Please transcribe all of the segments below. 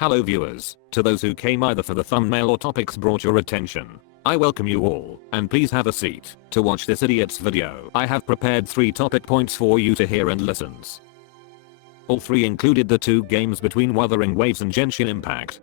Hello viewers, to those who came either for the thumbnail or topics brought your attention, I welcome you all, and please have a seat to watch this idiot's video. I have prepared 3 topic points for you to hear and listen. All 3 included the 2 games between Wuthering Waves and Genshin Impact.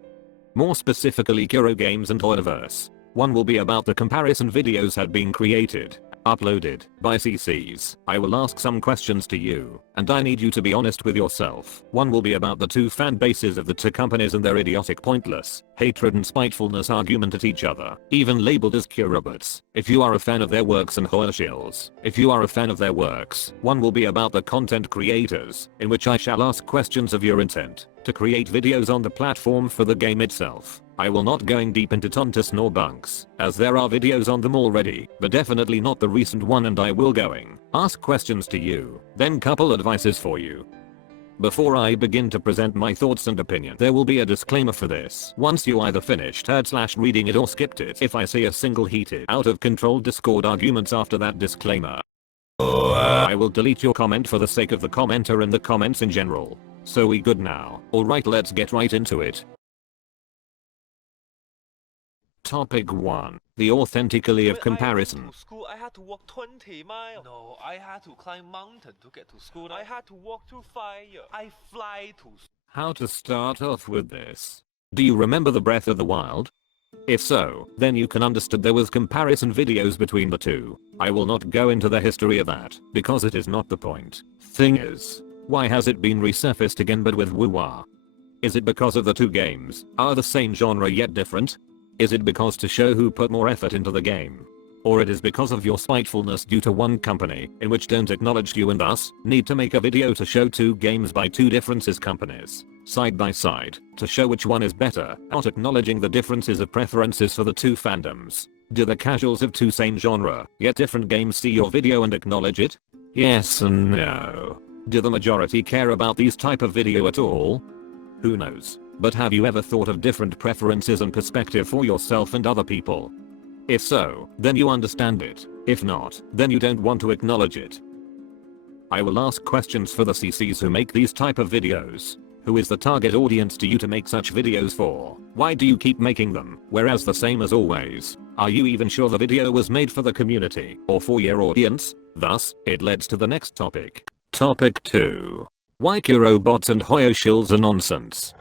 More specifically KuroGames and Hoyoverse. One will be about the comparison videos had been created, uploaded by CCs. I will ask some questions to you, and I need you to be honest with yourself. One will be about the 2 fan bases of the 2 companies and their idiotic, pointless, hatred and spitefulness argument at each other, even labeled as Kurobots. If you are a fan of their works, and Hoyoshills, if you are a fan of their works. One will be about the content creators, in which I shall ask questions of your intent to create videos on the platform for the game itself. I will not going deep into tontus nor bunks, as there are videos on them already, but definitely not the recent one, and I will going ask questions to you, then couple advices for you. Before I begin to present my thoughts and opinion, there will be a disclaimer for this. Once you either finished reading it or skipped it, if I see a single heated, out of control Discord arguments after that disclaimer, I will delete your comment for the sake of the commenter and the comments in general. So we good now? Alright, let's get right into it. Topic 1. The authentically of comparison. To school, I had to walk 20 miles. No, I had to climb mountain to get to school. I had to walk through fire. I fly to school. How to start off with this? Do you remember the Breath of the Wild? If so, then you can understand there was comparison videos between the 2. I will not go into the history of that, because it is not the point. Thing is, why has it been resurfaced again but with woo-wah? Is it because of the 2 games are the same genre yet different? Is it because to show who put more effort into the game? Or it is because of your spitefulness due to one company in which don't acknowledge you and thus need to make a video to show 2 games by 2 differences companies side by side to show which one is better, not acknowledging the differences of preferences for the 2 fandoms? Do the casuals of 2 same genre yet different games see your video and acknowledge it? Yes and no. Do the majority care about these type of video at all? Who knows? But have you ever thought of different preferences and perspective for yourself and other people? If so, then you understand it. If not, then you don't want to acknowledge it. I will ask questions for the CCs who make these type of videos. Who is the target audience to you to make such videos for? Why do you keep making them, whereas the same as always? Are you even sure the video was made for the community or for your audience? Thus, it leads to the next topic. Topic 2. Why Kurobots and Hoyoshills are nonsense.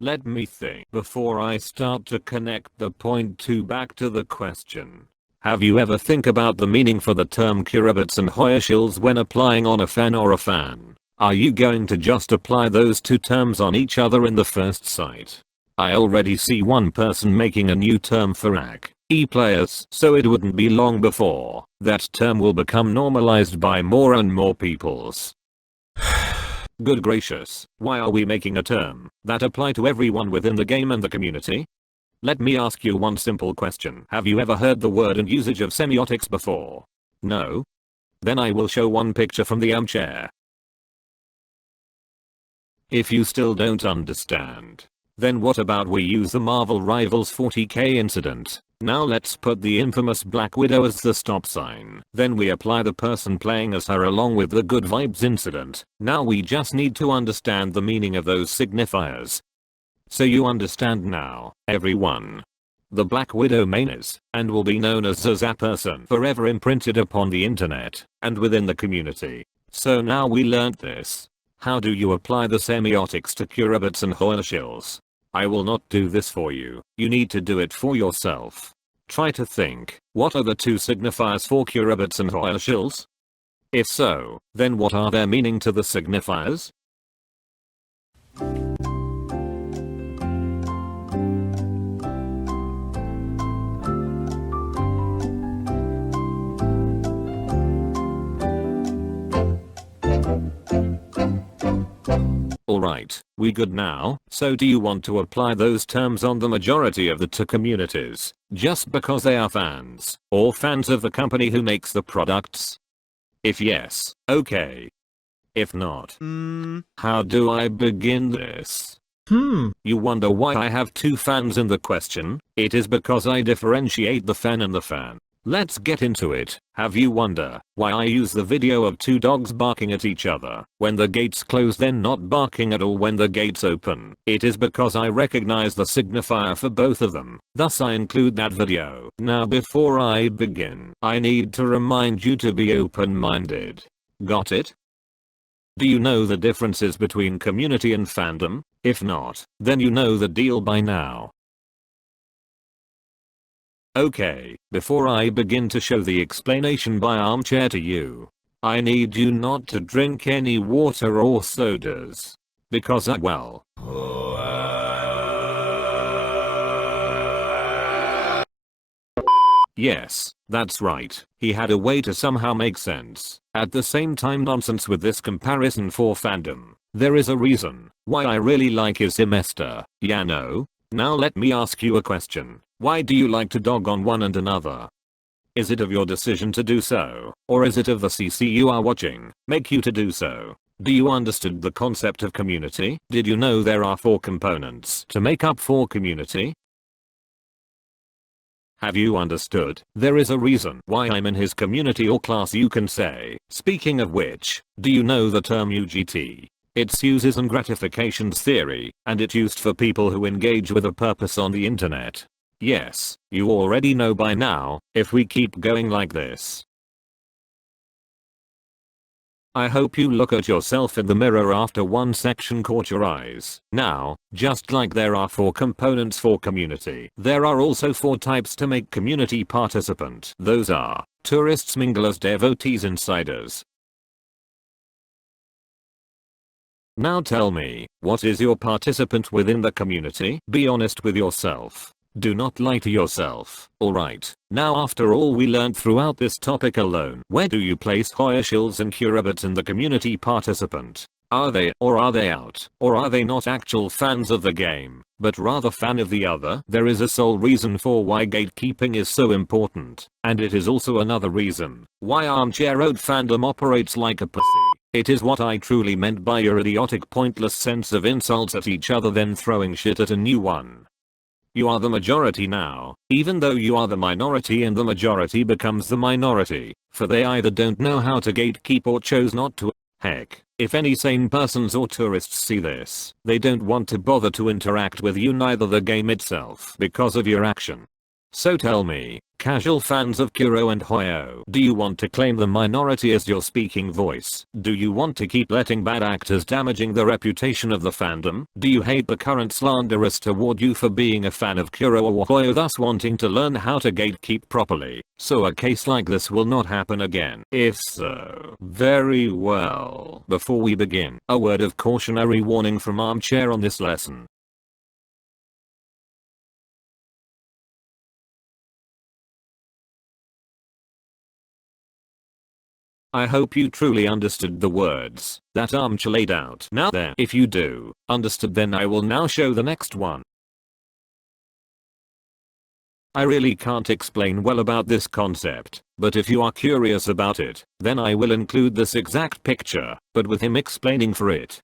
Let me think before I start to connect the point 2 back to the question. Have you ever think about the meaning for the term Kurobots and Hoyoshills when applying on a fan or a fan? Are you going to just apply those 2 terms on each other in the first sight? I already see one person making a new term for E players, so it wouldn't be long before that term will become normalized by more and more peoples. Good gracious, why are we making a term that apply to everyone within the game and the community? Let me ask you one simple question. Have you ever heard the word and usage of semiotics before? No? Then I will show one picture from the armchair. If you still don't understand, then what about we use the Marvel Rivals 40k incident? Now let's put the infamous Black Widow as the stop sign. Then we apply the person playing as her along with the good vibes incident. Now we just need to understand the meaning of those signifiers. So you understand now, everyone. The Black Widow main is, and will be known as a person forever imprinted upon the internet, and within the community. So now we learned this. How do you apply the semiotics to Kurobots and Hoyoshills? I will not do this for you. You need to do it for yourself. Try to think, what are the 2 signifiers for Kurobots and Hoyoshills? If so, then what are their meaning to the signifiers? Alright, we good now? So do you want to apply those terms on the majority of the 2 communities, just because they are fans, or fans of the company who makes the products? If yes, okay. If not, how do I begin this? You wonder why I have 2 fans in the question? It is because I differentiate the fan and the fan. Let's get into it. Have you wonder why I use the video of two dogs barking at each other when the gates close then not barking at all when the gates open? It is because I recognize the signifier for both of them. Thus I include that video. Now before I begin, I need to remind you to be open-minded. Got it? Do you know the differences between community and fandom? If not, then you know the deal by now. Okay, before I begin to show the explanation by armchair to you, I need you not to drink any water or sodas. Because well. Yes, that's right. He had a way to somehow make sense. At the same time, nonsense with this comparison for fandom. There is a reason why I really like his semester. Yeah, no? Now let me ask you a question. Why do you like to dog on one and another? Is it of your decision to do so, or is it of the CC you are watching make you to do so? Do you understood the concept of community? Did you know there are 4 components to make up for community? Have you understood? There is a reason why I'm in his community or class, you can say. Speaking of which, do you know the term UGT? It's uses and gratifications theory, and it's used for people who engage with a purpose on the internet. Yes, you already know by now, if we keep going like this. I hope you look at yourself in the mirror after one section caught your eyes. Now, just like there are 4 components for community, there are also 4 types to make community participant. Those are tourists, minglers, devotees, insiders. Now tell me, what is your participant within the community? Be honest with yourself. Do not lie to yourself. Alright, now after all we learned throughout this topic alone, where do you place Hoyoshills and Kurobots in the community participant? Are they or are they out? Or are they not actual fans of the game, but rather fan of the other? There is a sole reason for why gatekeeping is so important, and it is also another reason why armchair road fandom operates like a pussy. It is what I truly meant by your idiotic pointless sense of insults at each other then throwing shit at a new one. You are the majority now, even though you are the minority, and the majority becomes the minority, for they either don't know how to gatekeep or chose not to. Heck, if any sane persons or tourists see this, they don't want to bother to interact with you, neither the game itself, because of your action. So tell me, casual fans of Kuro and Hoyo, do you want to claim the minority as your speaking voice? Do you want to keep letting bad actors damaging the reputation of the fandom? Do you hate the current slanderers toward you for being a fan of Kuro or Hoyo, thus wanting to learn how to gatekeep properly, so a case like this will not happen again? If so, very well. Before we begin, a word of cautionary warning from armchair on this lesson. I hope you truly understood the words that armchair laid out. Now then, if you do understood, then I will now show the next one. I really can't explain well about this concept, but if you are curious about it, then I will include this exact picture, but with him explaining for it.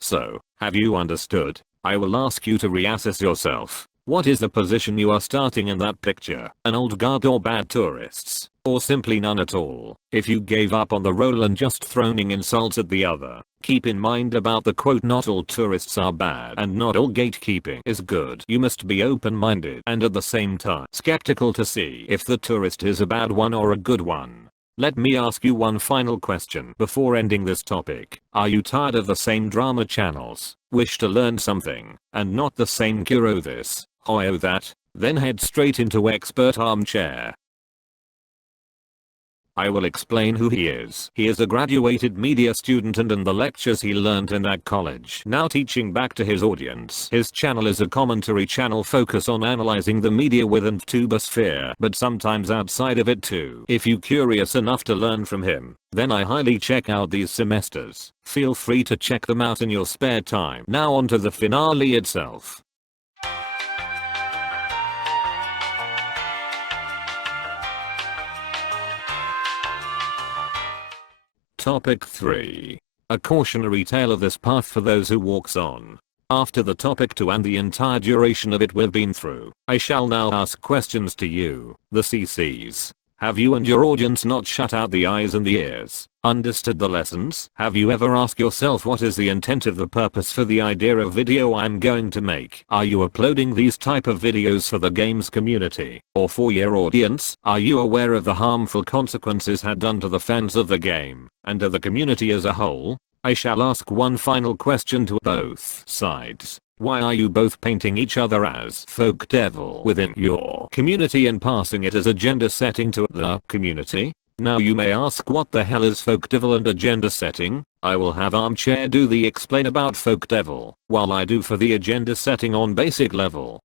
So, have you understood? I will ask you to reassess yourself. What is the position you are starting in that picture? An old guard or bad tourists? Or simply none at all? If you gave up on the role and just throwing insults at the other, keep in mind about the quote, not all tourists are bad and not all gatekeeping is good. You must be open-minded and at the same time skeptical to see if the tourist is a bad one or a good one. Let me ask you one final question before ending this topic. Are you tired of the same drama channels? Wish to learn something, and not the same Kuro this, Hoyo that? Then head straight into expert armchair. I will explain who he is. He is a graduated media student and in the lectures he learned in that college. Now teaching back to his audience. His channel is a commentary channel focused on analyzing the media within tubosphere, but sometimes outside of it too. If you curious enough to learn from him, then I highly check out these semesters. Feel free to check them out in your spare time. Now on to the finale itself. Topic 3. A cautionary tale of this path for those who walks on. After the topic 2 and the entire duration of it we've been through, I shall now ask questions to you, the CCs. Have you and your audience not shut out the eyes and the ears? Understood the lessons? Have you ever asked yourself what is the intent of the purpose for the idea of video I'm going to make? Are you uploading these type of videos for the game's community or for your audience? Are you aware of the harmful consequences had done to the fans of the game and to the community as a whole? I shall ask one final question to both sides. Why are you both painting each other as folk devil within your community and passing it as a gender setting to the community? Now you may ask, what the hell is folk devil and a gender setting? I will have Armchair do the explain about folk devil, while I do for the agenda setting on basic level.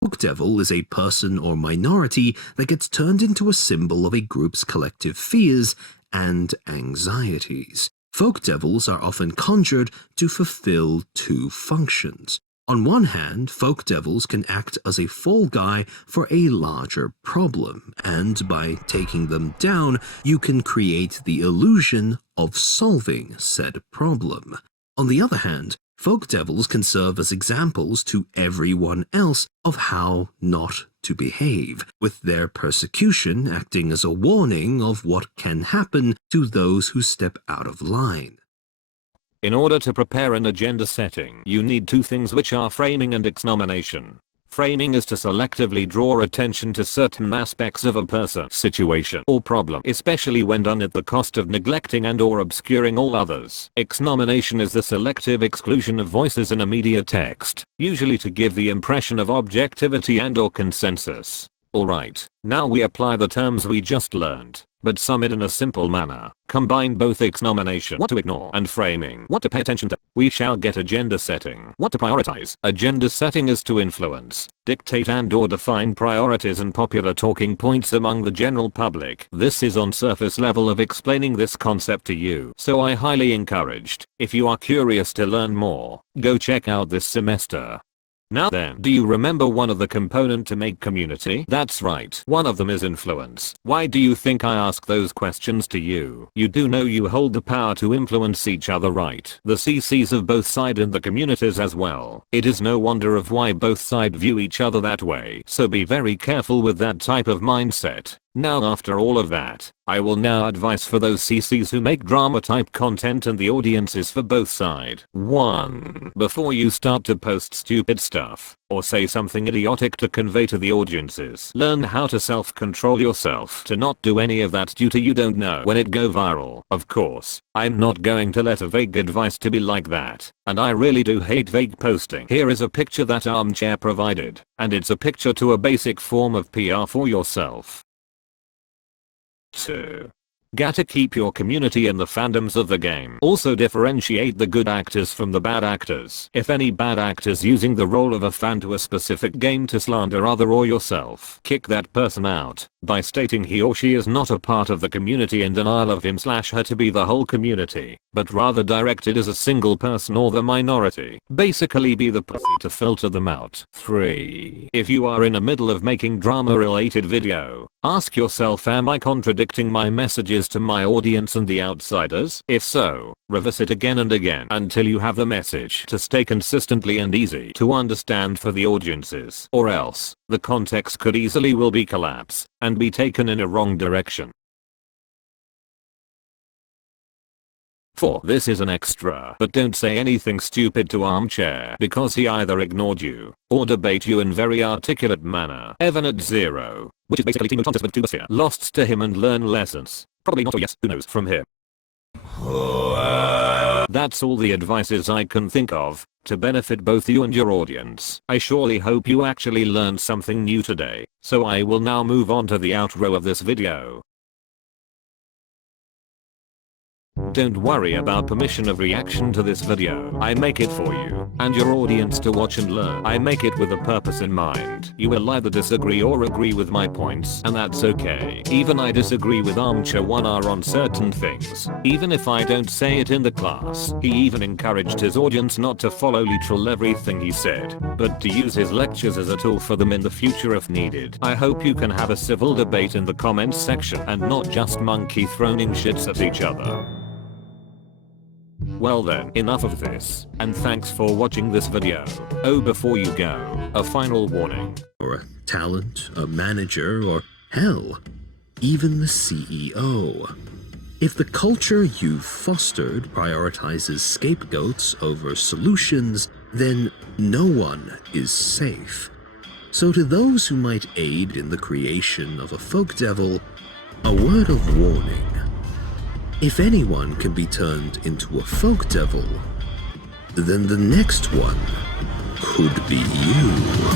Folk devil is a person or minority that gets turned into a symbol of a group's collective fears and anxieties. Folk devils are often conjured to fulfill two functions. On one hand, folk devils can act as a fall guy for a larger problem, and by taking them down, you can create the illusion of solving said problem. On the other hand, folk devils can serve as examples to everyone else of how not to behave, with their persecution acting as a warning of what can happen to those who step out of line. In order to prepare an agenda setting, you need two things, which are framing and exnomination. Framing is to selectively draw attention to certain aspects of a person, situation, or problem, especially when done at the cost of neglecting and or obscuring all others. Exnomination is the selective exclusion of voices in a media text, usually to give the impression of objectivity and or consensus. Alright, now we apply the terms we just learned, but sum it in a simple manner. Combine both exnomination, what to ignore, and framing, what to pay attention to. We shall get agenda setting, what to prioritize. Agenda setting is to influence, dictate and or define priorities and popular talking points among the general public. This is on surface level of explaining this concept to you, so I highly encouraged, if you are curious to learn more, go check out this semester. Now then, do you remember one of the component to make community? That's right, one of them is influence. Why do you think I ask those questions to you? You do know you hold the power to influence each other, right? The CCs of both sides and the communities as well. It is no wonder of why both sides view each other that way, so be very careful with that type of mindset. Now after all of that, I will now advise for those CCs who make drama type content and the audiences for both sides. 1. Before you start to post stupid stuff, or say something idiotic to convey to the audiences, learn how to self-control yourself to not do any of that due to you don't know when it go viral. Of course, I'm not going to let a vague advice to be like that, and I really do hate vague posting. Here is a picture that Armchair provided, and it's a picture to a basic form of PR for yourself. 2. Gotta keep your community in the fandoms of the game. Also differentiate the good actors from the bad actors. If any bad actors using the role of a fan to a specific game to slander other or yourself, kick that person out by stating he or she is not a part of the community in denial of him/her to be the whole community, but rather directed as a single person or the minority. Basically be the pussy to filter them out. 3. If you are in the middle of making drama related video, ask yourself, am I contradicting my messages to my audience and the outsiders? If so, reverse it again and again until you have the message to stay consistently and easy to understand for the audiences, or else the context could easily will be collapse and be taken in a wrong direction. 4. This is an extra, but don't say anything stupid to Armchair because he either ignored you or debate you in very articulate manner. Evan at 0, which is basically Team Mutantis with Tubasphere, lost to him and learn lessons. Probably not, or yes, who knows, from him. That's all the advices I can think of to benefit both you and your audience. I surely hope you actually learned something new today, so I will now move on to the outro of this video. Don't worry about permission of reaction to this video. I make it for you and your audience to watch and learn. I make it with a purpose in mind. You will either disagree or agree with my points, and that's okay. Even I disagree with Armchair 1R on certain things, even if I don't say it in the class. He even encouraged his audience not to follow literal everything he said, but to use his lectures as a tool for them in the future if needed. I hope you can have a civil debate in the comments section and not just monkey throwing shits at each other. Well then, enough of this, and thanks for watching this video. Oh, before you go, a final warning. Or a talent, a manager, or hell, even the CEO. If the culture you've fostered prioritizes scapegoats over solutions, then no one is safe. So to those who might aid in the creation of a folk devil, a word of warning. If anyone can be turned into a folk devil, then the next one could be you.